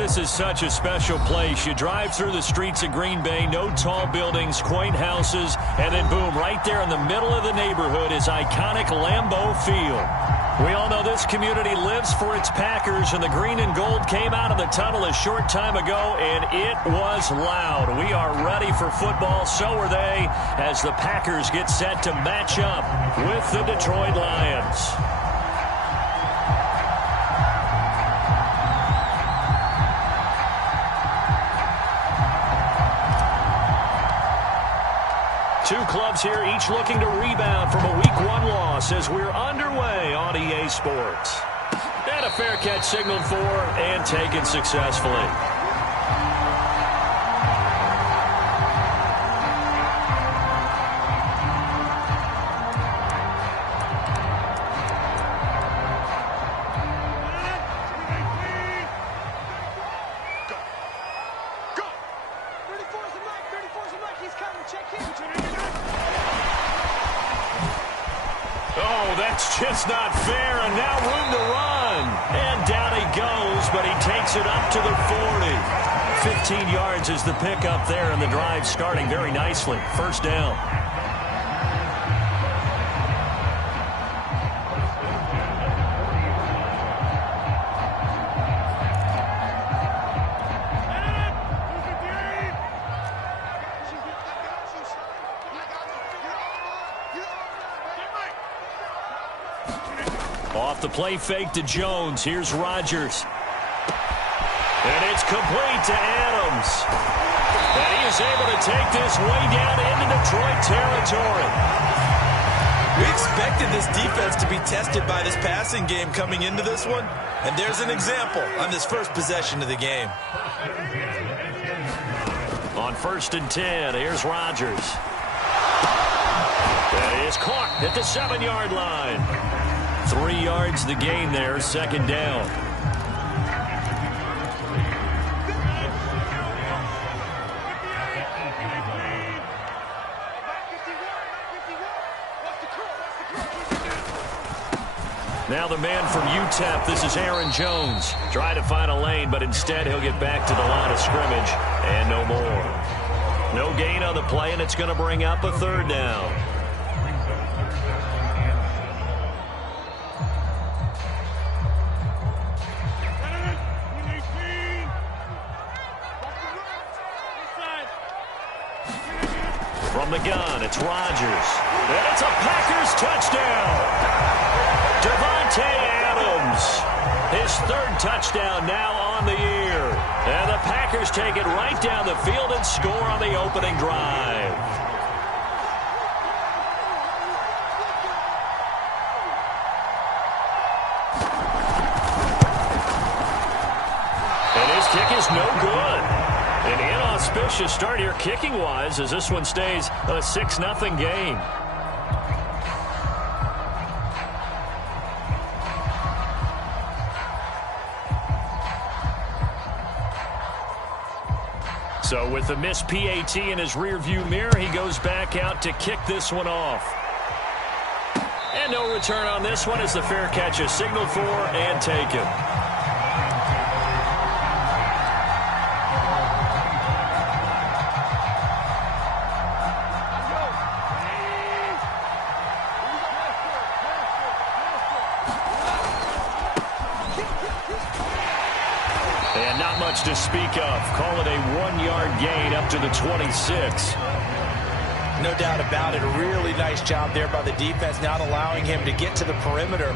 this is such a special place. You drive through the streets of Green Bay, no tall buildings, quaint houses, and then boom, right there in the middle of the neighborhood is iconic Lambeau Field. We all know this community lives for its Packers, and the green and gold came out of the tunnel a short time ago, and it was loud. We are ready for football, so are they, as the Packers get set to match up with the Detroit Lions. Two clubs here, each looking to rebound from a Week 1 loss as we're underway on EA Sports. And a fair catch signaled for and taken successfully. Just not fair, and now room to run. And down he goes, but he takes it up to the 40. 15 yards is the pickup there, and the drive starting very nicely. First down. Off the play fake to Jones. Here's Rodgers. And it's complete to Adams. And he is able to take this way down into Detroit territory. We expected this defense to be tested by this passing game coming into this one. And there's an example on this first possession of the game. On 1st and 10, here's Rodgers. That is caught at the 7-yard line. 3 yards the gain there, second down. Now the man from UTEP, this is Aaron Jones. Trying to find a lane, but instead he'll get back to the line of scrimmage, and no more. No gain on the play, and it's going to bring up a third down. From the gun, it's Rodgers. And it's a Packers touchdown. Davante Adams. His third touchdown now on the year. And the Packers take it right down the field and score on the opening drive. And his kick is no good. An inauspicious start here kicking-wise as this one stays a 6-0 game. So with the missed PAT in his rearview mirror, he goes back out to kick this one off. And no return on this one as the fair catch is signaled for and taken. To speak of. Call it a 1-yard gain up to the 26. No doubt about it. A really nice job there by the defense, not allowing him to get to the perimeter.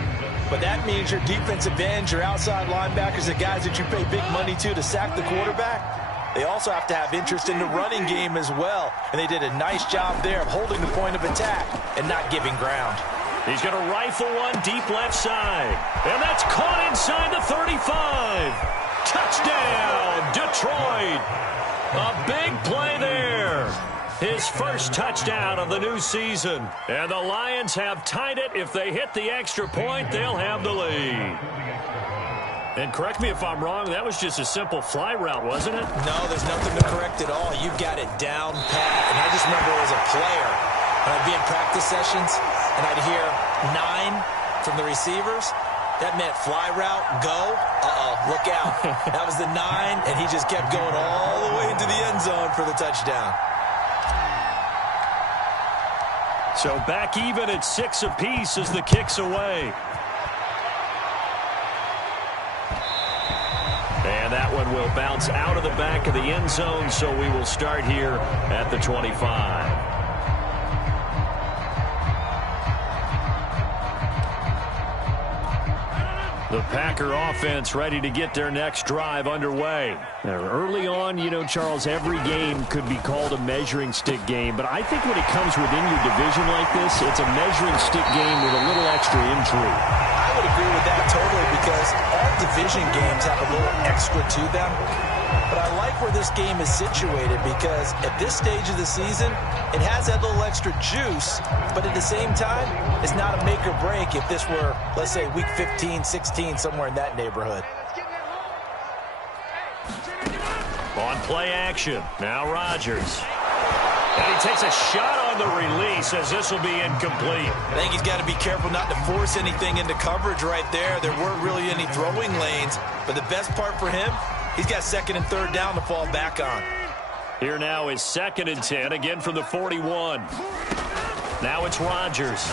But that means your defensive ends, your outside linebackers, the guys that you pay big money to sack the quarterback, they also have to have interest in the running game as well. And they did a nice job there of holding the point of attack and not giving ground. He's going to rifle one deep left side. And that's caught inside the 35. Touchdown, Detroit. A big play there. His first touchdown of the new season. And the Lions have tied it. If they hit the extra point, they'll have the lead. And correct me if I'm wrong, that was just a simple fly route, wasn't it? No, there's nothing to correct at all. You got it down pat. And I just remember as a player, when I'd be in practice sessions, and I'd hear 9 from the receivers, That meant fly route, go. Look out. That was the 9, and he just kept going all the way into the end zone for the touchdown. So back even at 6 apiece as the kick's away. And that one will bounce out of the back of the end zone, so we will start here at the 25. The Packer offense ready to get their next drive underway. Now, early on, you know, Charles, every game could be called a measuring stick game, but I think when it comes within your division like this, it's a measuring stick game with a little extra intrigue. I would agree with that totally because all division games have a little extra to them. But I like where this game is situated because at this stage of the season, it has that little extra juice, but at the same time, it's not a make or break if this were, let's say, week 15, 16, somewhere in that neighborhood. On play action, now Rodgers. And he takes a shot on the release as this will be incomplete. I think he's got to be careful not to force anything into coverage right there. There weren't really any throwing lanes, but the best part for him, he's got 2nd and 3rd down to fall back on. Here now is 2nd and 10, again from the 41. Now it's Rodgers.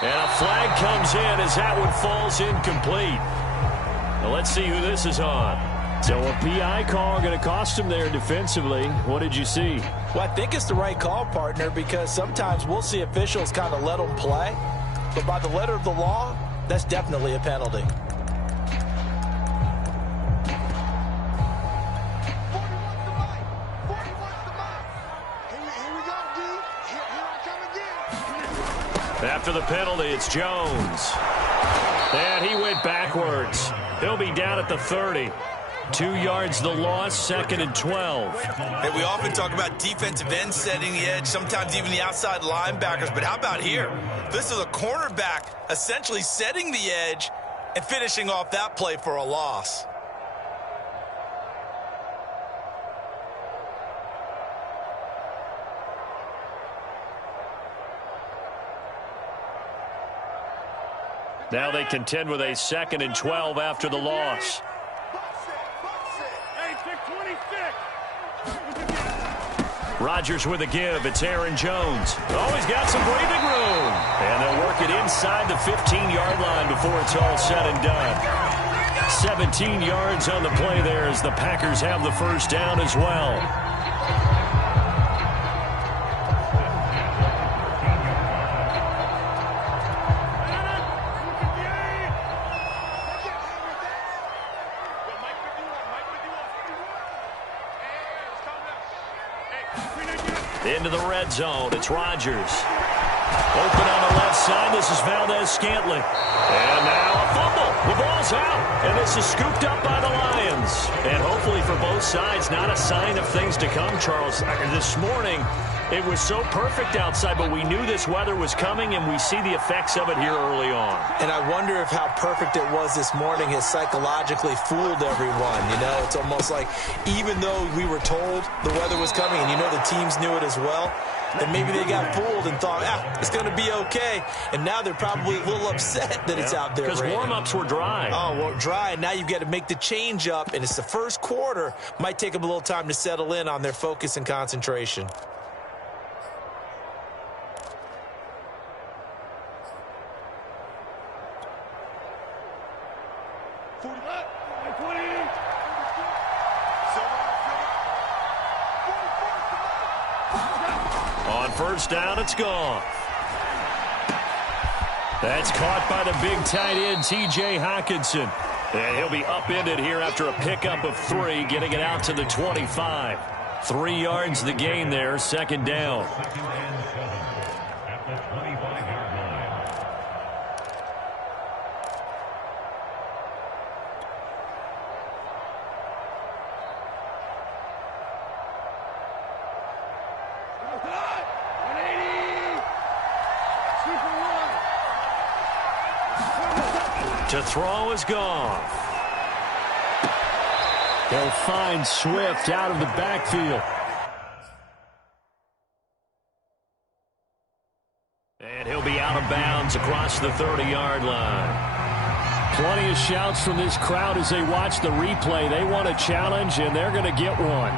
And a flag comes in as that one falls incomplete. Now let's see who this is on. So a PI call going to cost him there defensively. What did you see? Well, I think it's the right call, partner, because sometimes we'll see officials kind of let them play. But by the letter of the law, that's definitely a penalty. After the penalty, it's Jones. And he went backwards. He'll be down at the 30. 2 yards the loss, 2nd and 12. Hey, we often talk about defensive ends setting the edge, sometimes even the outside linebackers. But how about here? This is a cornerback essentially setting the edge and finishing off that play for a loss. Now they contend with a 2nd and 12 after the loss. Rodgers with a give. It's Aaron Jones. Oh, he's got some breathing room. And they'll work it inside the 15-yard line before it's all said and done. 17 yards on the play there as the Packers have the first down as well. Into the red zone. It's Rodgers. Open on the left side. This is Valdez-Scantling. And now a fumble. The ball's out. And this is scooped up by the Lions. And hopefully for both sides, not a sign of things to come, Charles. This morning, it was so perfect outside, but we knew this weather was coming, and we see the effects of it here early on. And I wonder if how perfect it was this morning has psychologically fooled everyone. You know, it's almost like even though we were told the weather was coming, and you know the teams knew it as well, that maybe they got fooled and thought, it's going to be okay. And now they're probably a little upset that it's out there. Because warm-ups were dry. Oh, well, dry. Now you've got to make the change up, and it's the first quarter. Might take them a little time to settle in on their focus and concentration. On first down, it's gone. That's caught by the big tight end, T.J. Hockenson. And he'll be upended here after a pickup of 3, getting it out to the 25. 3 yards the gain there, 2nd down. To throw is gone. He'll find Swift out of the backfield. And he'll be out of bounds across the 30-yard line. Plenty of shouts from this crowd as they watch the replay. They want a challenge, and they're going to get one.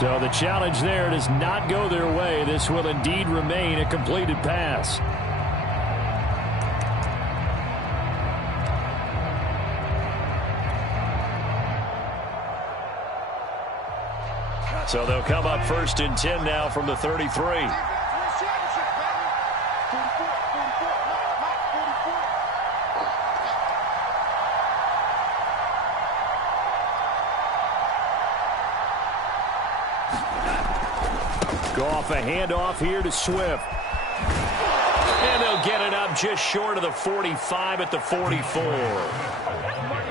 So the challenge there does not go their way. This will indeed remain a completed pass. So they'll come up 1st and 10 now from the 33. Goff, a handoff here to Swift. And they'll get it up just short of the 45 at the 44.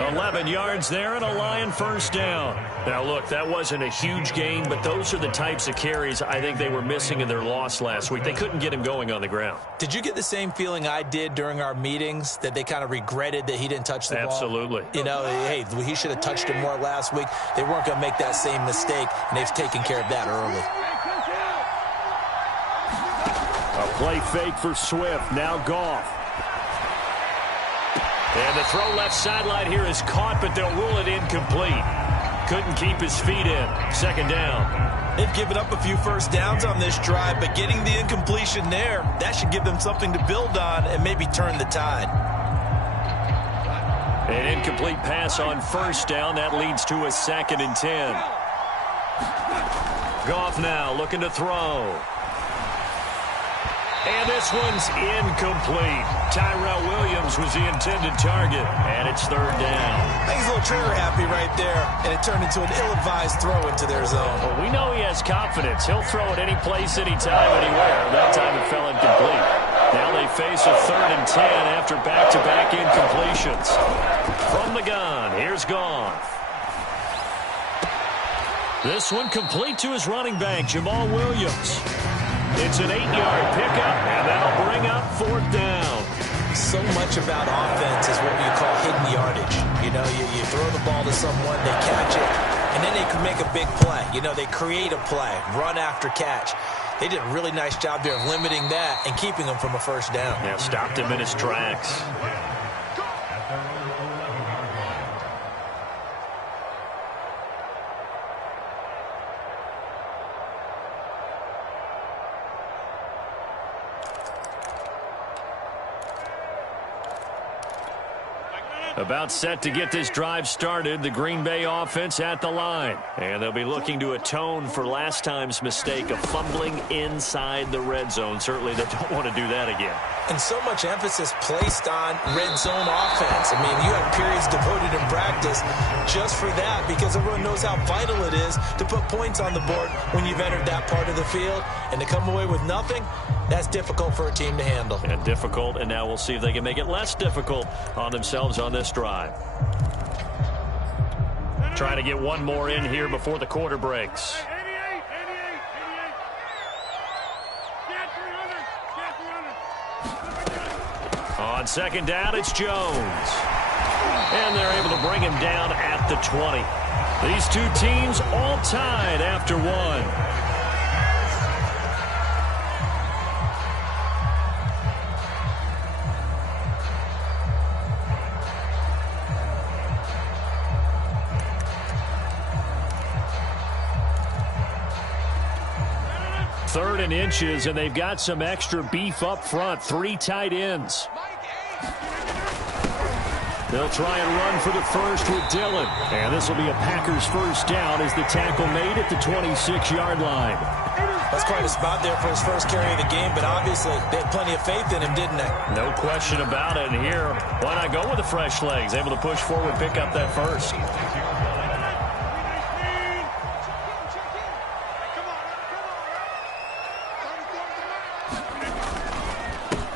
11 yards there and a Lion first down. Now, look, that wasn't a huge gain, but those are the types of carries I think they were missing in their loss last week. They couldn't get him going on the ground. Did you get the same feeling I did during our meetings, that they kind of regretted that he didn't touch the ball? Absolutely. You know, hey, he should have touched it more last week. They weren't going to make that same mistake, and they've taken care of that early. A play fake for Swift. Now Goff. And the throw left sideline here is caught, but they'll rule it incomplete. Couldn't keep his feet in. 2nd down. They've given up a few first downs on this drive, but getting the incompletion there, that should give them something to build on and maybe turn the tide. An incomplete pass on 1st down. That leads to a 2nd and 10. Goff now looking to throw. And this one's incomplete. Tyrell Williams was the intended target, and it's 3rd down. I think he's a little trigger happy right there, and it turned into an ill-advised throw into their zone. Well, we know he has confidence. He'll throw it any place, anytime, anywhere. That time it fell incomplete. Now they face a 3rd and 10 after back-to-back incompletions. From the gun, here's Goff. This one complete to his running back, Jamal Williams. It's an 8-yard pickup, and that'll bring up 4th down. So much about offense is what you call hidden yardage. You know, you throw the ball to someone, they catch it, and then they can make a big play. You know, they create a play, run after catch. They did a really nice job there of limiting that and keeping him from a 1st down. Yeah, stopped him in his tracks. About set to get this drive started. The Green Bay offense at the line. And they'll be looking to atone for last time's mistake of fumbling inside the red zone. Certainly they don't want to do that again. And so much emphasis placed on red zone offense. I mean, you have periods devoted in practice just for that, because everyone knows how vital it is to put points on the board when you've entered that part of the field. And to come away with nothing, that's difficult for a team to handle. And difficult, and now we'll see if they can make it less difficult on themselves on this drive. Trying to get one more in here before the quarter breaks. On 2nd down, it's Jones. And they're able to bring him down at the 20. These two teams all tied after one. Third and inches, and they've got some extra beef up front. 3 tight ends. They'll try and run for the first with Dillon. And this will be a Packers 1st down as the tackle made at the 26-yard line. That's quite a spot there for his first carry of the game, but obviously they had plenty of faith in him, didn't they? No question about it. And here, why not go with the fresh legs? Able to push forward, pick up that first.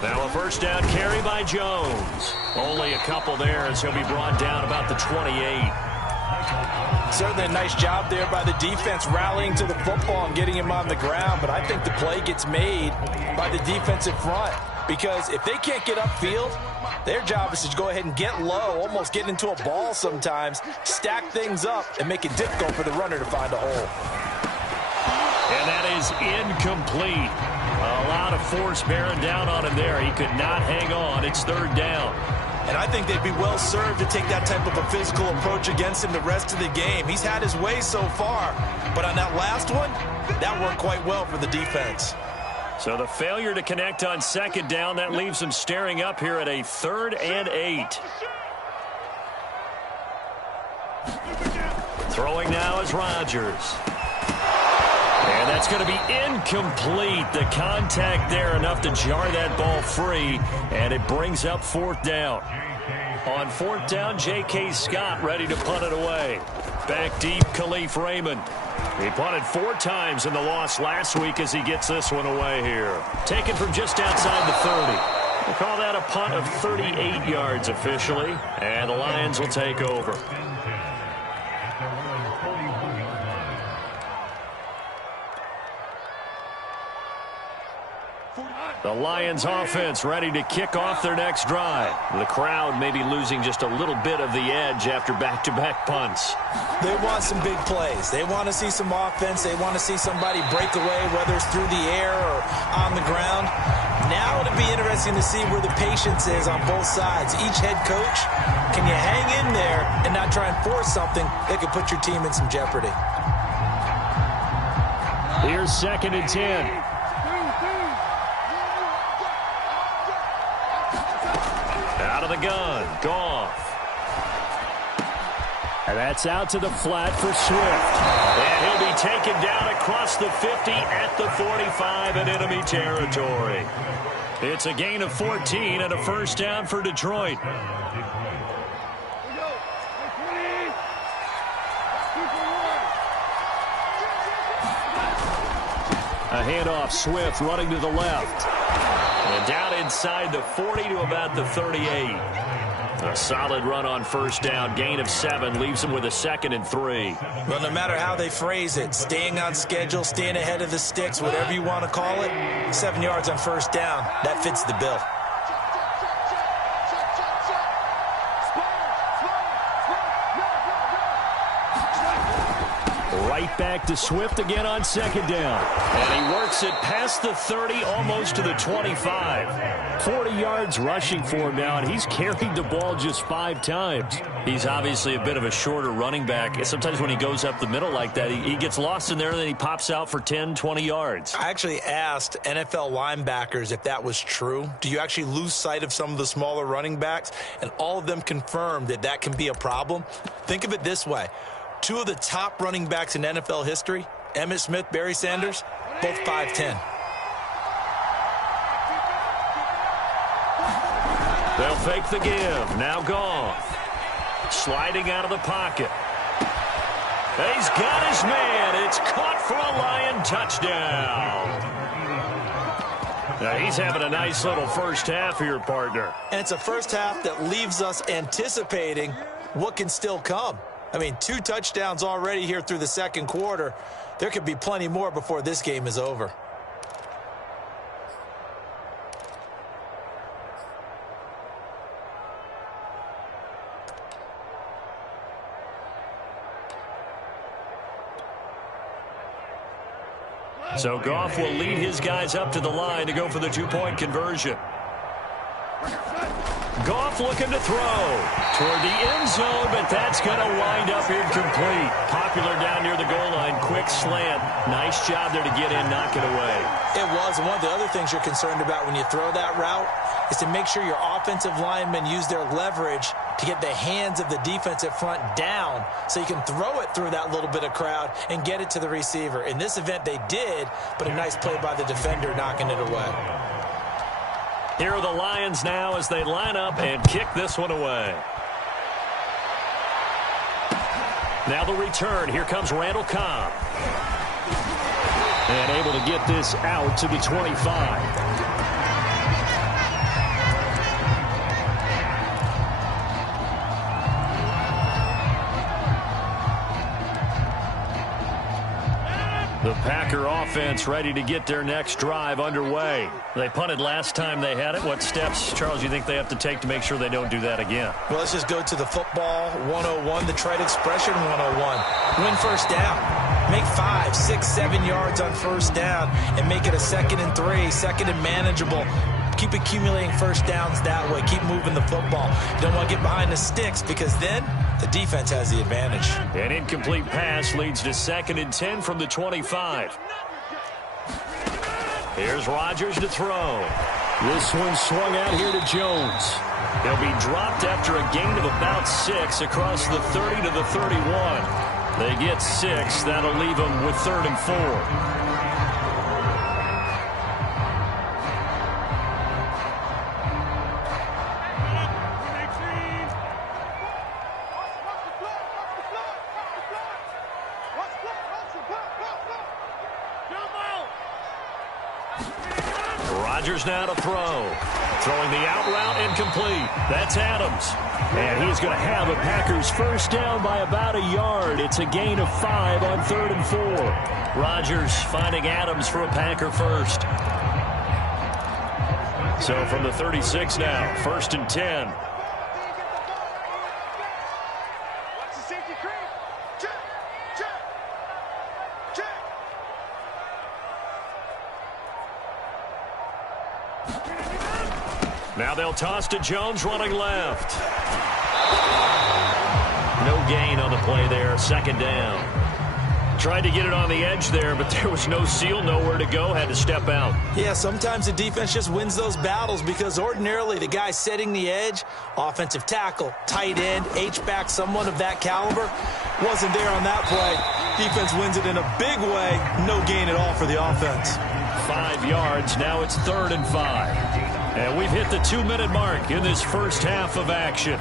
Now a 1st down carry by Jones. Only a couple there as he'll be brought down about the 28. Certainly a nice job there by the defense rallying to the football and getting him on the ground, but I think the play gets made by the defensive front, because if they can't get upfield, their job is to go ahead and get low, almost get into a ball sometimes, stack things up, and make it difficult for the runner to find a hole. And And that is incomplete. A lot of force bearing down on him there. He could not hang on. It's third down. And I think they'd be well served to take that type of a physical approach against him the rest of the game. He's had his way so far, but on that last one, that worked quite well for the defense. So the failure to connect on second down, that leaves them staring up here at a 3rd and 8. Throwing now is Rodgers. And that's going to be incomplete. The contact there enough to jar that ball free, and it brings up 4th down. On 4th down, J.K. Scott ready to punt it away. Back deep, Khalif Raymond. He punted 4 times in the loss last week as he gets this one away here. Taken from just outside the 30. We'll call that a punt of 38 yards officially, and the Lions will take over. The Lions offense ready to kick off their next drive. The crowd may be losing just a little bit of the edge after back-to-back punts. They want some big plays. They want to see some offense. They want to see somebody break away, whether it's through the air or on the ground. Now it'll be interesting to see where the patience is on both sides. Each head coach, can you hang in there and not try and force something that could put your team in some jeopardy? Here's 2nd and 10. Out of the gun, Goff. And that's out to the flat for Swift. And he'll be taken down across the 50 at the 45 in enemy territory. It's a gain of 14 and a 1st down for Detroit. A handoff, Swift running to the left. And down inside the 40 to about the 38. A solid run on 1st down. Gain of 7 leaves them with a 2nd and 3. Well, no matter how they phrase it, staying on schedule, staying ahead of the sticks, whatever you want to call it, 7 yards on 1st down, that fits the bill. Right back to Swift again on 2nd down. And he works it past the 30, almost to the 25. 40 yards rushing for him now, and he's carried the ball just 5 times. He's obviously a bit of a shorter running back. Sometimes when he goes up the middle like that, he gets lost in there, and then he pops out for 10, 20 yards. I actually asked NFL linebackers if that was true. Do you actually lose sight of some of the smaller running backs? And all of them confirmed that that can be a problem. Think of it this way. 2 of the top running backs in NFL history, Emmitt Smith, Barry Sanders, both 5'10". They'll fake the give. Now Goff. Sliding out of the pocket. He's got his man. It's caught for a Lion touchdown. Now he's having a nice little first half here, partner. And it's a first half that leaves us anticipating what can still come. I mean, 2 touchdowns already here through the 2nd quarter. There could be plenty more before this game is over. So Goff will lead his guys up to the line to go for the 2-point conversion. Goff looking to throw toward the end zone, but that's going to wind up incomplete. Popular down near the goal line. Quick slant. Nice job there to get in, knock it away. It was. And one of the other things you're concerned about when you throw that route is to make sure your offensive linemen use their leverage to get the hands of the defensive front down so you can throw it through that little bit of crowd and get it to the receiver. In this event, they did, but a nice play by the defender knocking it away. Here are the Lions now as they line up and kick this one away. Now the return. Here comes Randall Cobb. And able to get this out to the 25. The Packer offense ready to get their next drive underway. They punted last time they had it. What steps, Charles, you think they have to take to make sure they don't do that again? Well, let's just go to the football 101, the trade expression 101. Win first down. Make 5, 6, 7 yards on first down and make it a 2nd and 3, 2nd and manageable. Keep accumulating first downs that way. Keep moving the football. You don't want to get behind the sticks because then the defense has the advantage. An incomplete pass leads to 2nd and 10 from the 25. Here's Rodgers to throw. This one swung out here to Jones. He'll be dropped after a gain of about 6 across the 30 to the 31. They get 6. That'll leave them with 3rd and 4. Rodgers now to throw. Throwing the out route incomplete. That's Adams. And he's going to have a Packers first down by about a yard. It's a gain of 5 on 3rd and 4. Rodgers finding Adams for a Packer first. So from the 36 now, 1st and 10. Now they'll toss to Jones running left. No gain on the play there. 2nd down. Tried to get it on the edge there, but there was no seal, nowhere to go. Had to step out. Yeah, sometimes the defense just wins those battles because ordinarily the guy setting the edge, offensive tackle, tight end, H-back, someone of that caliber, wasn't there on that play. Defense wins it in a big way. No gain at all for the offense. 5 yards. Now it's 3rd and 5. And we've hit the 2-minute mark in this first half of action.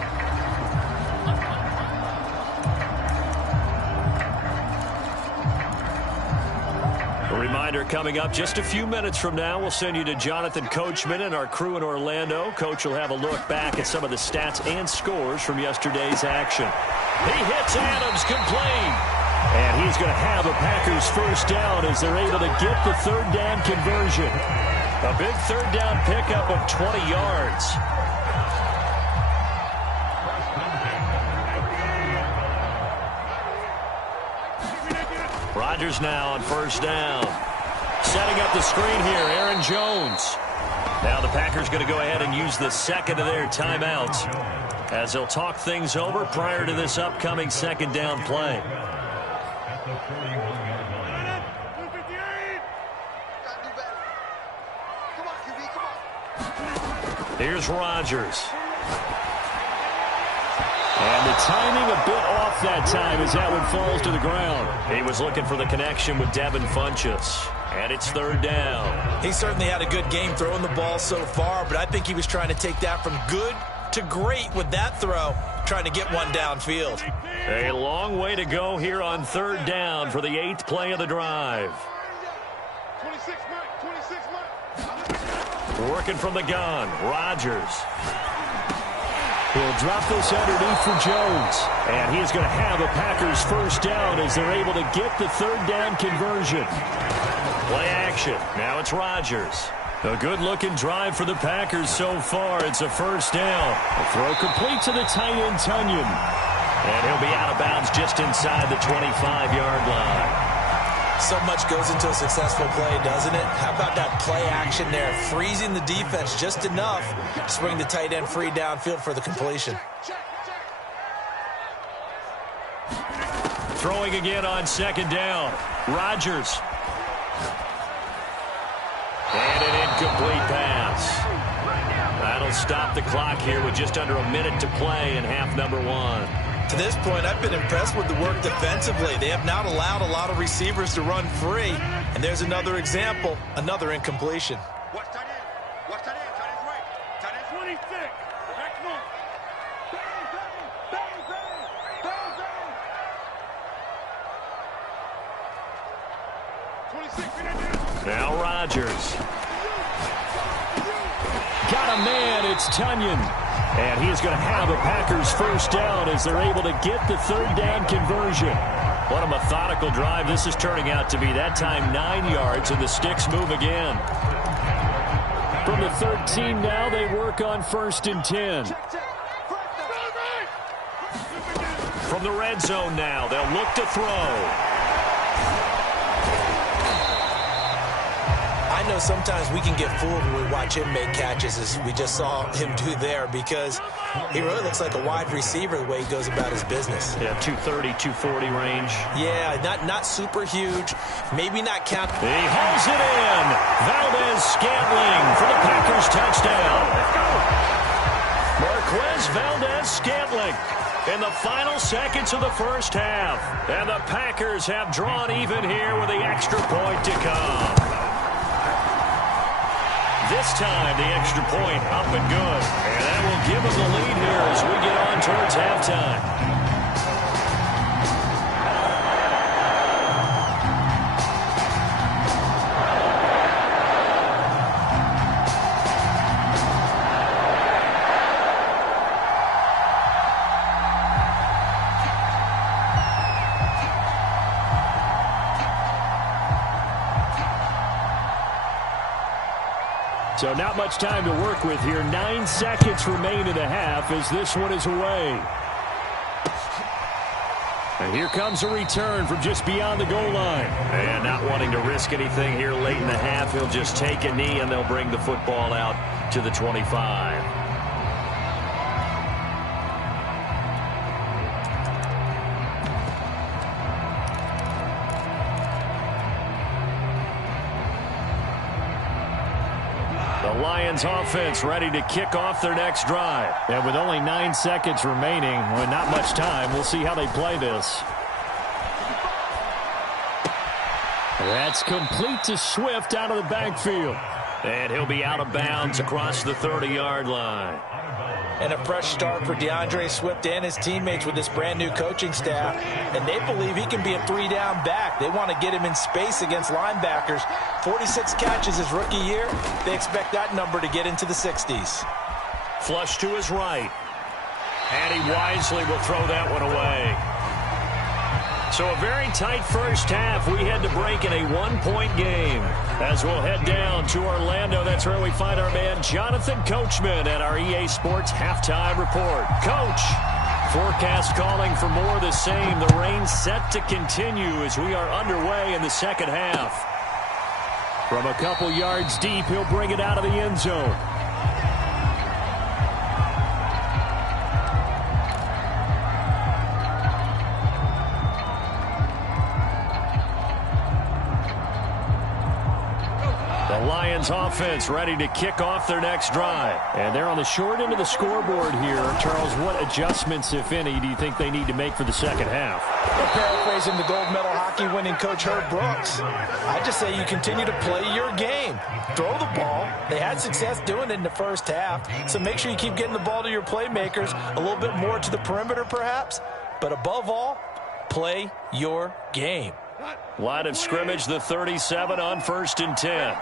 A reminder coming up just a few minutes from now, we'll send you to Jonathan Coachman and our crew in Orlando. Coach will have a look back at some of the stats and scores from yesterday's action. He hits Adams complete. And he's going to have a Packers first down as they're able to get the 3rd down conversion. A big 3rd down pickup of 20 yards. Rodgers now on first down. Setting up the screen here, Aaron Jones. Now the Packers going to go ahead and use the 2nd of their timeouts as they'll talk things over prior to this upcoming 2nd down play. Here's Rodgers. And the timing a bit off that time as that one falls to the ground. He was looking for the connection with Devin Funchess. And it's 3rd down. He certainly had a good game throwing the ball so far, but I think he was trying to take that from good to great with that throw, trying to get one downfield. A long way to go here on 3rd down for the 8th play of the drive. Working from the gun, Rodgers. He'll drop this underneath for Jones. And he's going to have a Packers first down as they're able to get the 3rd down conversion. Play action. Now it's Rodgers. A good-looking drive for the Packers so far. It's a first down. A throw complete to the tight end, Tunyon. And he'll be out of bounds just inside the 25-yard line. So much goes into a successful play, doesn't it? How about that play action there? Freezing the defense just enough to bring the tight end free downfield for the completion. Throwing again on 2nd down. Rodgers. And an incomplete pass. That'll stop the clock here with just under a minute to play in half number 1. To this point, I've been impressed with the work defensively. They have not allowed a lot of receivers to run free. And there's another example, another incompletion. Watch tight end. Watch tight end. Tight end's right. Tight end's 26. Back come on. Bang, bang, bang, bang, bang, bang. 26. Now Rodgers. Got a man. It's Tunyon. And he's going to have a Packers first down as they're able to get the 3rd down conversion. What a methodical drive this is turning out to be. That time 9 yards, and the sticks move again. From the 13 now, they work on 1st and 10. From the red zone now, they'll look to throw. I know sometimes we can get fooled when we watch him make catches, as we just saw him do there, because he really looks like a wide receiver the way he goes about his business. Yeah, 230, 240 range. Yeah, not super huge. Maybe not count. He hauls it in. Valdez-Scantling for the Packers touchdown. Marquez Valdez-Scantling in the final seconds of the first half. And the Packers have drawn even here with the extra point to come. This time, the extra point up and good. And that will give them the lead here as we get on towards halftime. So not much time to work with here. 9 seconds remain in the half as this one is away. And here comes a return from just beyond the goal line. And not wanting to risk anything here late in the half, he'll just take a knee and they'll bring the football out to the 25. Lions offense ready to kick off their next drive. And with only 9 seconds remaining, with not much time, we'll see how they play this. That's complete to Swift out of the backfield. And he'll be out of bounds across the 30-yard line. And a fresh start for DeAndre Swift and his teammates with this brand-new coaching staff. And they believe he can be a 3-down back. They want to get him in space against linebackers. 46 catches his rookie year. They expect that number to get into the 60s. Flush to his right. And he wisely will throw that one away. So a very tight first half. We had to break in a 1-point game. As we'll head down to Orlando, that's where we find our man Jonathan Coachman at our EA Sports Halftime Report. Coach, forecast calling for more of the same. The rain set to continue as we are underway in the second half. From a couple yards deep, he'll bring it out of the end zone. Lions offense ready to kick off their next drive. And they're on the short end of the scoreboard here. Charles, what adjustments, if any, do you think they need to make for the second half? Well, paraphrasing the gold medal hockey winning coach Herb Brooks, I just say you continue to play your game. Throw the ball. They had success doing it in the first half. So make sure you keep getting the ball to your playmakers, a little bit more to the perimeter perhaps. But above all, play your game. Line of scrimmage, the 37 on 1st and 10.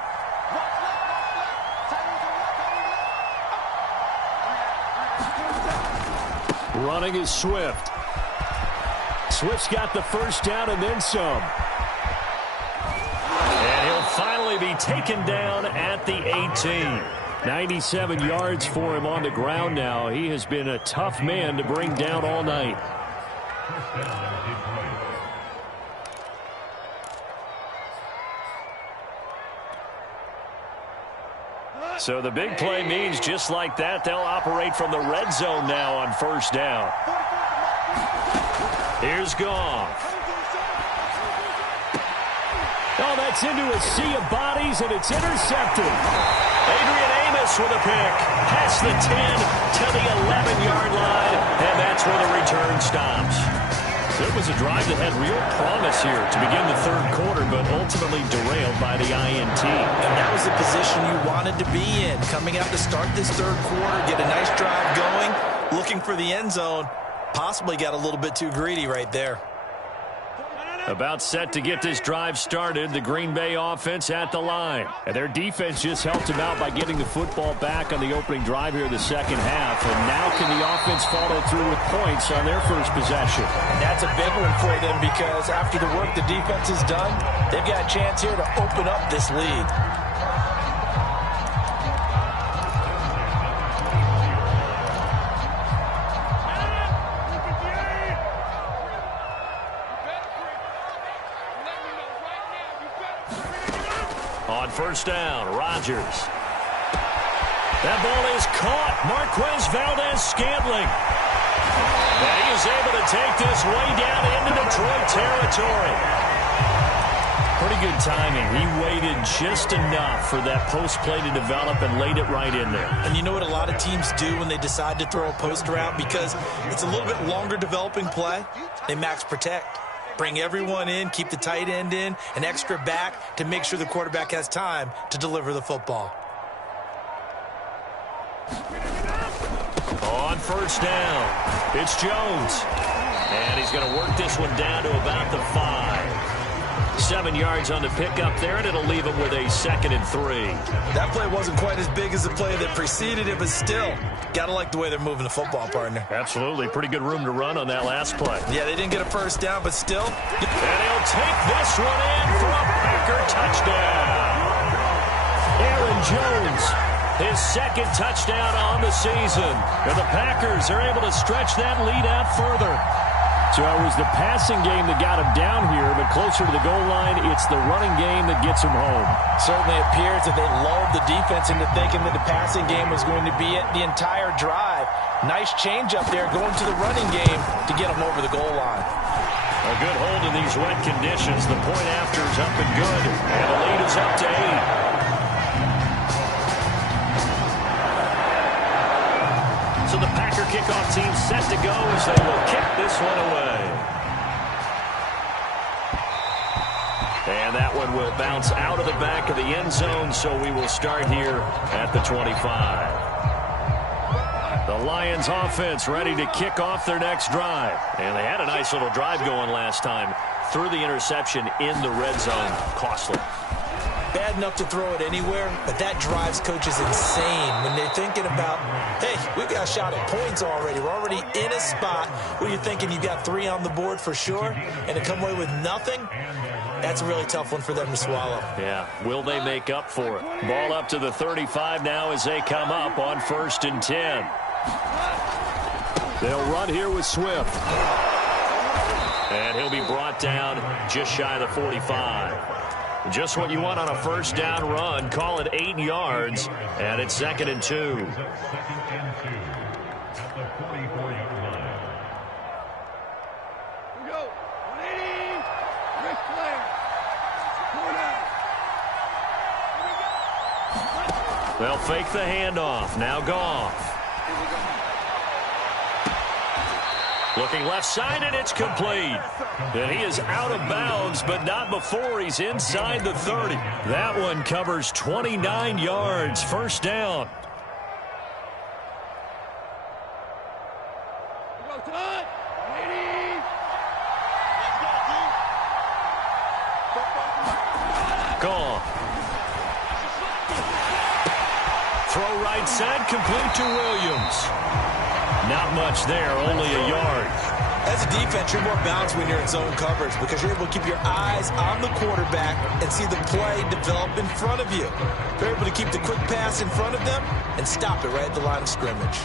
Running is Swift. Swift's got the first down and then some. And he'll finally be taken down at the 18. 97 yards for him on the ground now. He has been a tough man to bring down all night. So the big play means just like that, they'll operate from the red zone now on first down. Here's Goff. Oh, that's into a sea of bodies, and it's intercepted. Adrian Amos with a pick. Past the 10 to the 11-yard line, and that's where the return stops. So it was a drive that had real promise here to begin the third quarter, but ultimately derailed by the INT. And that was the position you wanted to be in. Coming out to start this third quarter, get a nice drive going, looking for the end zone. Possibly got a little bit too greedy right there. About set to get this drive started, the Green Bay offense at the line. And their defense just helped them out by getting the football back on the opening drive here in the second half. And now can the offense follow through with points on their first possession? And that's a big one for them because after the work the defense has done, they've got a chance here to open up this lead. On first down, Rodgers. That ball is caught. Marquez Valdes-Scantling. And he is able to take this way down into Detroit territory. Pretty good timing. He waited just enough for that post play to develop and laid it right in there. And you know what a lot of teams do when they decide to throw a post route? Because it's a little bit longer developing play. They max protect. Bring everyone in, keep the tight end in, an extra back to make sure the quarterback has time to deliver the football. On first down, it's Jones. And he's going to work this one down to about the 5. 7 yards on the pickup there, and it'll leave him with a 2nd and 3. That play wasn't quite as big as the play that preceded it, but still, got to like the way they're moving the football, partner. Absolutely. Pretty good room to run on that last play. Yeah, they didn't get a first down, but still. And he'll take this one in for a Packer touchdown. Aaron Jones, his 2nd touchdown on the season. And the Packers are able to stretch that lead out further. So it was the passing game that got him down here, but closer to the goal line, it's the running game that gets him home. Certainly appears that they lulled the defense into thinking that the passing game was going to be it the entire drive. Nice change up there going to the running game to get him over the goal line. A good hold in these wet conditions. The point after is up and good, and the lead is up to 8. So the Packer kickoff team set to go as they will kick this one away. And that one will bounce out of the back of the end zone, so we will start here at the 25. The Lions offense ready to kick off their next drive. And they had a nice little drive going last time. Threw the interception in the red zone. Costly. Bad enough to throw it anywhere, but that drives coaches insane when they're thinking about, hey, we've got a shot at points already. We're already in a spot where you're thinking you've got 3 on the board for sure, and to come away with nothing, that's a really tough one for them to swallow. Yeah, will they make up for it? Ball up to the 35 now as they come up on 1st and 10. They'll run here with Swift. And he'll be brought down just shy of the 45. Just what you want on a first down run. Call it 8 yards, and it's 2nd and 2. They'll fake the handoff. Now Goff. Looking left side, and it's complete. And he is out of bounds, but not before he's inside the 30. That one covers 29 yards. First down. Goff. Throw right side, complete to Williams. Not much there, only a yard. As a defense, you're more balanced when you're in zone coverage because you're able to keep your eyes on the quarterback and see the play develop in front of you. They're able to keep the quick pass in front of them and stop it right at the line of scrimmage.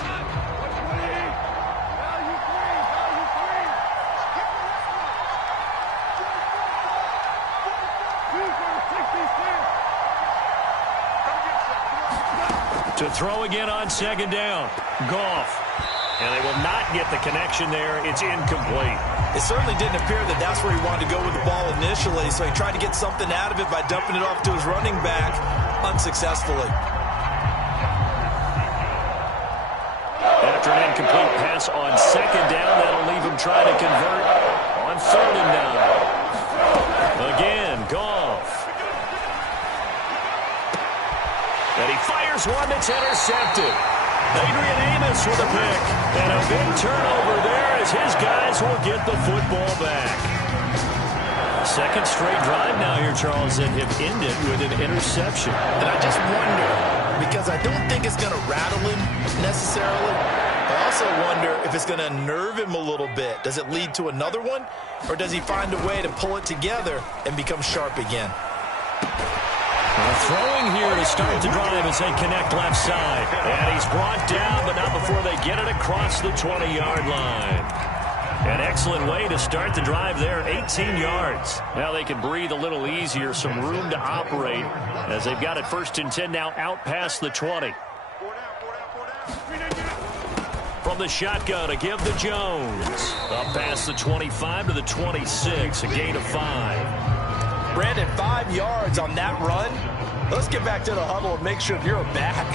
To throw again on 2nd down. Goff. And they will not get the connection there. It's incomplete. It certainly didn't appear that that's where he wanted to go with the ball initially, so he tried to get something out of it by dumping it off to his running back unsuccessfully. After an incomplete pass on 2nd down, that'll leave him trying to convert on 3rd and 9. Again, Goff. And he fires one that's intercepted. Adrian Amos with a pick. And a big turnover there as his guys will get the football back. 2nd straight drive now here, Charles, that have ended with an interception. And I just wonder, because I don't think it's going to rattle him necessarily, I also wonder if it's going to nerve him a little bit. Does it lead to another one? Or does he find a way to pull it together and become sharp again? Throwing here to start the drive as they connect left side. And he's brought down, but not before they get it across the 20-yard line. An excellent way to start the drive there, 18 yards. Now they can breathe a little easier, some room to operate as they've got it 1st and 10 now out past the 20. From the shotgun, a give to Jones. Up past the 25 to the 26, a gain of 5. Brandon, 5 yards on that run. Let's get back to the huddle and make sure you're back.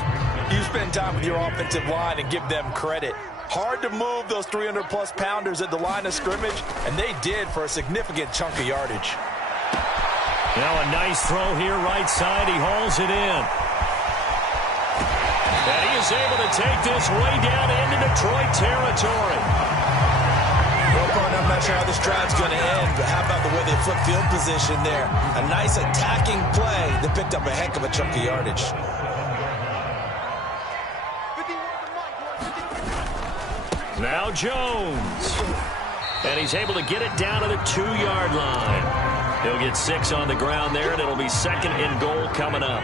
You spend time with your offensive line and give them credit. Hard to move those 300-plus pounders at the line of scrimmage, and they did for a significant chunk of yardage. Now a nice throw here right side. He hauls it in. And he is able to take this way down into Detroit territory. Well, partner, I'm not sure how this drive's going to end, but how about the way they flip field position there? A nice attacking play that picked up a heck of a chunk of yardage. Now Jones. And he's able to get it down to the 2-yard line. He'll get 6 on the ground there, and it'll be 2nd and goal coming up.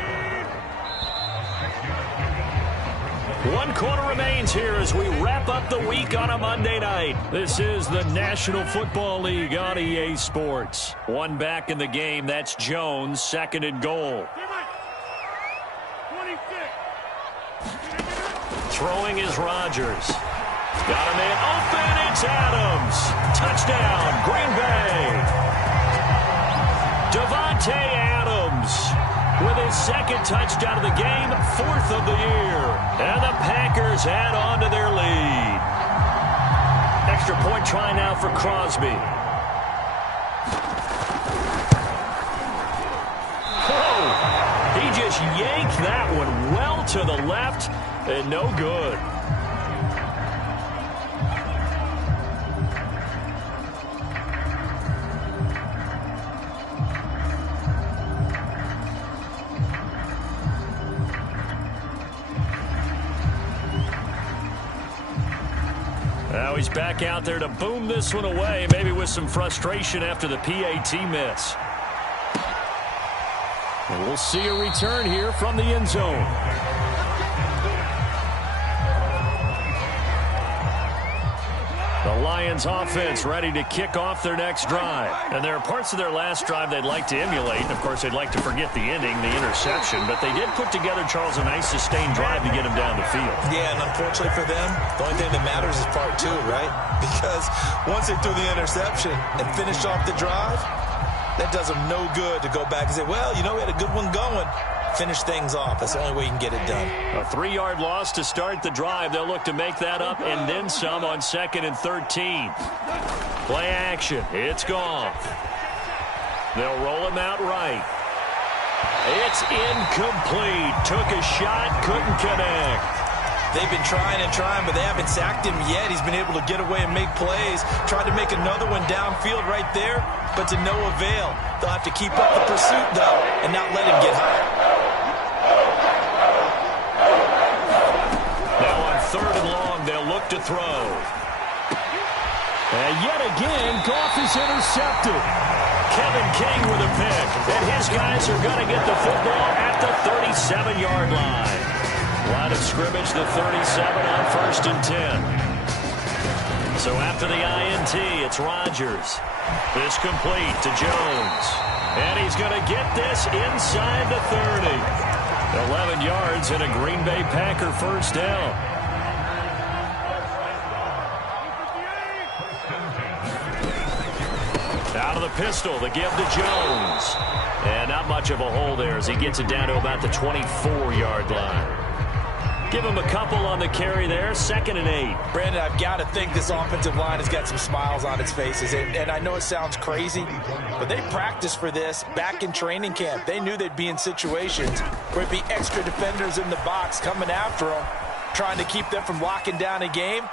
1 quarter remains here as we wrap up the week on a Monday night. This is the National Football League on EA Sports. 1 back in the game. That's Jones, 2nd and goal. Throwing is Rodgers. Got a man open. It's Adams. Touchdown, Green Bay. Davante Adams with his 2nd touchdown of the game, 4th of the year. And the Packers add on to their lead. Extra point try now for Crosby. Whoa! He just yanked that one well to the left and no good. Now he's back out there to boom this one away, maybe with some frustration after the PAT miss. And we'll see a return here from the end zone. The Lions offense ready to kick off their next drive. And there are parts of their last drive they'd like to emulate. And of course, they'd like to forget the ending, the interception. But they did put together, Charles, a nice sustained drive to get him down the field. Yeah, and unfortunately for them, the only thing that matters is part 2, right? Because once they threw the interception and finished off the drive, that does them no good to go back and say, well, you know, we had a good one going. Finish things off. That's the only way you can get it done. A 3-yard loss to start the drive. They'll look to make that up and then some on 2nd and 13. Play action. It's Goff. They'll roll him out right. It's incomplete. Took a shot, couldn't connect. They've been trying and trying, but they haven't sacked him yet. He's been able to get away and make plays. Tried to make another one downfield right there, but to no avail. They'll have to keep up the pursuit, though, and not let him get high. Now on 3rd and long, they'll look to throw. And yet again, Goff is intercepted. Kevin King with a pick. And his guys are going to get the football at the 37-yard line. Line of scrimmage, the 37 on 1st and 10. So after the INT, it's Rodgers. This complete to Jones. And he's going to get this inside the 30. 11 yards and a Green Bay Packer first down. Out of the pistol, the give to Jones. And not much of a hole there as he gets it down to about the 24-yard line. Give him a couple on the carry there, 2nd and 8. Brandon, I've got to think this offensive line has got some smiles on its faces. And I know it sounds crazy, but they practiced for this back in training camp. They knew they'd be in situations where it'd be extra defenders in the box coming after them, trying to keep them from locking down a game.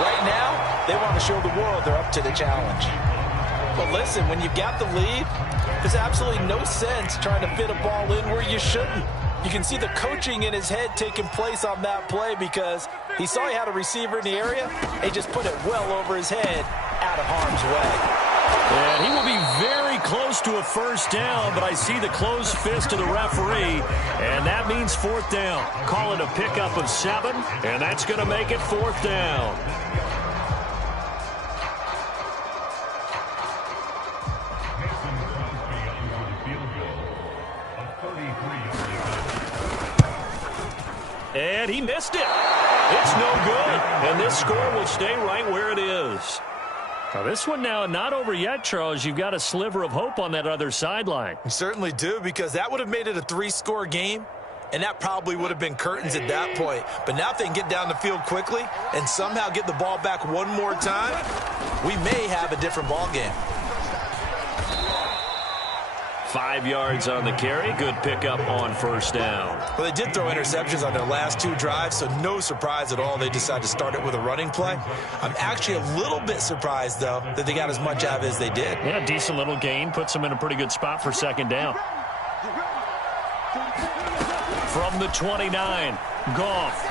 Right now, they want to show the world they're up to the challenge. But listen, when you've got the lead, there's absolutely no sense trying to fit a ball in where you shouldn't. You can see the coaching in his head taking place on that play because he saw he had a receiver in the area. He just put it well over his head out of harm's way. And he will be very close to a first down, but I see the closed fist of the referee, and that means 4th down. Call it a pickup of 7, and that's going to make it 4th down. And he missed it. It's no good. And this score will stay right where it is. Now this one now not over yet, Charles. You've got a sliver of hope on that other sideline. You certainly do, because that would have made it a 3-score game, and that probably would have been curtains at that point. But now if they can get down the field quickly and somehow get the ball back one more time, we may have a different ball game. 5 yards on the carry. Good pickup on first down. Well, they did throw interceptions on their last 2 drives, so no surprise at all they decided to start it with a running play. I'm actually a little bit surprised, though, that they got as much out of it as they did. Yeah, decent little gain. Puts them in a pretty good spot for second down. From the 29, Goff.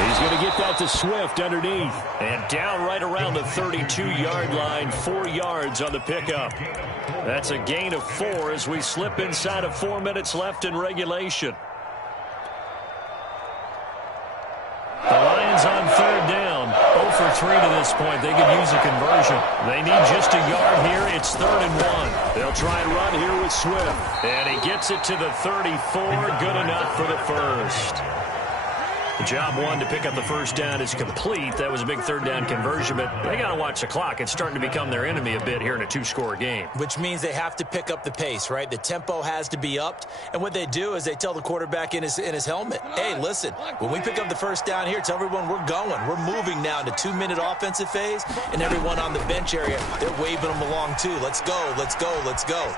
He's going to get that to Swift underneath. And down right around the 32-yard line, 4 yards on the pickup. That's a gain of 4 as we slip inside of 4 minutes left in regulation. The Lions on third down. 0 for 3 to this point. They could use a conversion. They need just a yard here. It's 3rd and 1. They'll try and run here with Swift. And he gets it to the 34. Good enough for the first. The job one to pick up the first down is complete. That was a big 3rd down conversion, but they got to watch the clock. It's starting to become their enemy a bit here in a 2-score game. Which means they have to pick up the pace, right? The tempo has to be upped. And what they do is they tell the quarterback in his helmet, hey, listen, when we pick up the first down here, tell everyone we're going. We're moving now to 2-minute offensive phase, and everyone on the bench area, they're waving them along too. Let's go, let's go, let's go.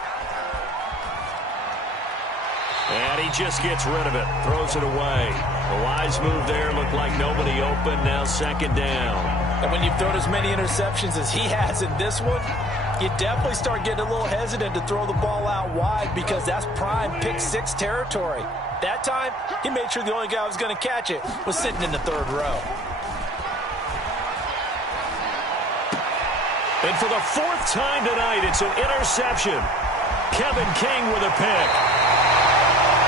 And he just gets rid of it, throws it away. A wise move there, looked like nobody open, now 2nd down. And when you've thrown as many interceptions as he has in this one, you definitely start getting a little hesitant to throw the ball out wide, because that's prime pick 6 territory. That time, he made sure the only guy who was going to catch it was sitting in the 3rd row. And for the 4th time tonight, it's an interception. Kevin King with a pick.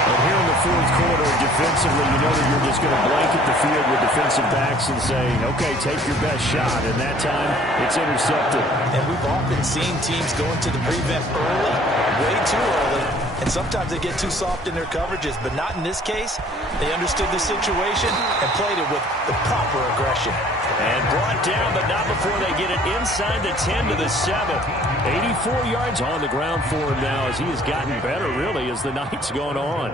And here in the 4th quarter, defensively, you know that you're just going to blanket the field with defensive backs and say, okay, take your best shot. And that time, it's intercepted. And we've often seen teams go into the prevent early, way too early, and sometimes they get too soft in their coverages. But not in this case. They understood the situation and played it with the proper aggression. And brought down, but not before they get it inside the 10 to the 7. 84 yards on the ground for him now as he has gotten better, really, as the night's gone on.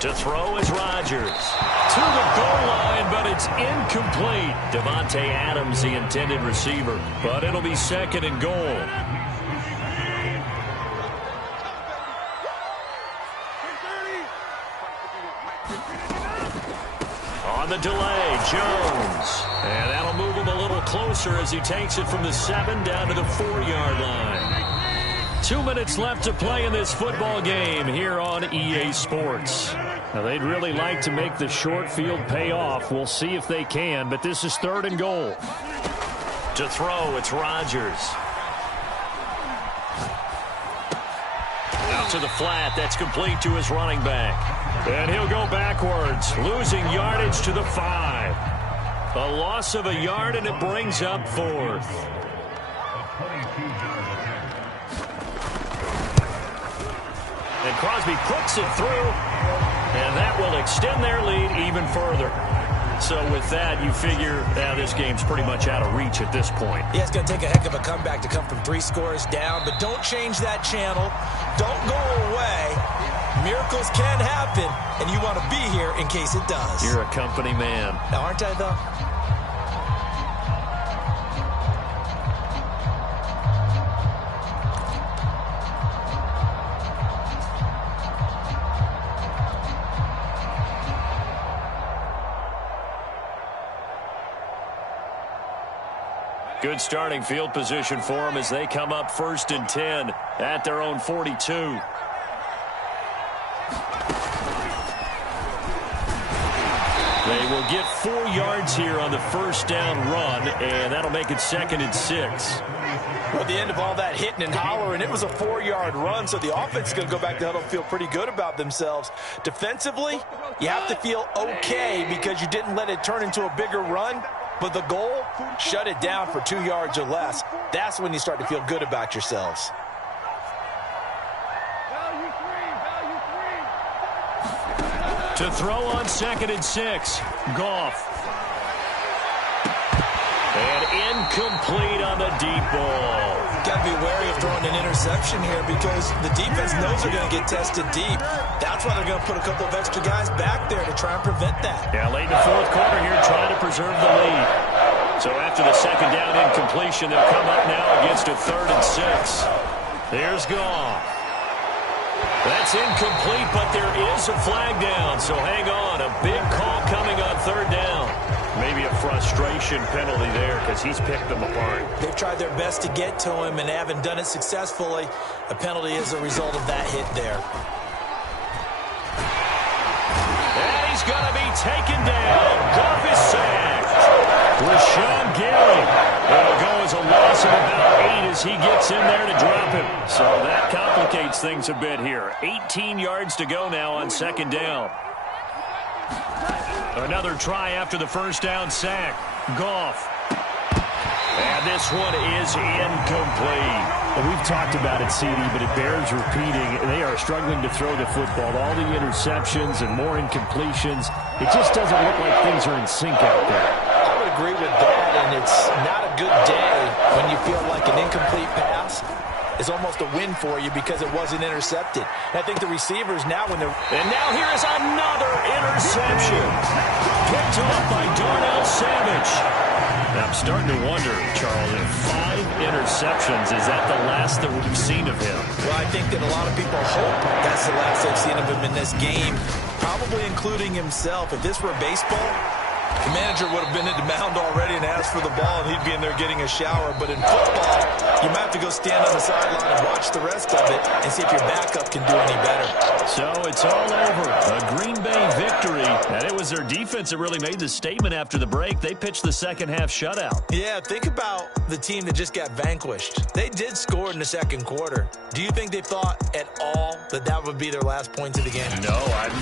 To throw is Rodgers. To the goal line, but it's incomplete. Devontae Adams, the intended receiver. But it'll be 2nd and goal. On the delay, Jones. And that'll move him a little closer as he takes it from the 7 down to the 4-yard line. 2 minutes left to play in this football game here on EA Sports. Now, they'd really like to make the short field pay off. We'll see if they can, but this is 3rd and goal. To throw, it's Rodgers. Out to the flat. That's complete to his running back. And he'll go backwards, losing yardage to the 5. A loss of a yard, and it brings up 4th. And Crosby puts it through, and that will extend their lead even further. So with that, you figure this game's pretty much out of reach at this point. Yeah, it's going to take a heck of a comeback to come from 3 scores down, but don't change that channel. Don't go away. Miracles can happen, and you want to be here in case it does. You're a company man. Now, aren't I, though? Good starting field position for them as they come up 1st and 10 at their own 42. They will get 4 yards here on the 1st down run, and that'll make it 2nd and 6. Well, at the end of all that hitting and hollering, it was a 4-yard run, so the offense is going to go back to huddle and feel pretty good about themselves. Defensively, you have to feel okay because you didn't let it turn into a bigger run, but the goal, shut it down for 2 yards or less. That's when you start to feel good about yourselves. To throw on 2nd and 6. Goff. And incomplete on the deep ball. Got to be wary of throwing an interception here because the defense knows they're going to get tested deep. That's why they're going to put a couple of extra guys back there to try and prevent that. Yeah, late in the 4th quarter here trying to preserve the lead. So after the 2nd down incompletion, they'll come up now against a 3rd and 6. There's Goff. That's incomplete, but there is a flag down, so hang on. A big call coming on 3rd down. Maybe a frustration penalty there because he's picked them apart. They've tried their best to get to him and haven't done it successfully. A penalty is a result of that hit there. And he's going to be taken down. Goff is sacked. Rashawn Gary. It'll go as a loss of about 8 as he gets in there to drop him. So that complicates things a bit here. 18 yards to go now on 2nd down. Another try after the 1st down sack. Goff. And this one is incomplete. Well, we've talked about it, CD, but it bears repeating. They are struggling to throw the football. All the interceptions and more incompletions. It just doesn't look like things are in sync out there. I would agree with that, and it's not a good day when you feel like an incomplete pass is almost a win for you because it wasn't intercepted. And I think the receivers now when they're... And now here is another interception. Picked off by Darnell Savage. Now I'm starting to wonder, Charles, if 5 interceptions, is that the last that we've seen of him? Well, I think that a lot of people hope that's the last they've seen of him in this game, probably including himself. If this were baseball, the manager would have been in the mound already and asked for the ball, and he'd be in there getting a shower. But in football, you might have to go stand on the sideline and watch the rest of it and see if your backup can do any better. So it's all over. A Green Bay victory. And it was their defense that really made the statement after the break. They pitched the second-half shutout. Yeah, think about the team that just got vanquished. They did score in the 2nd quarter. Do you think they thought at all that that would be their last points of the game? No,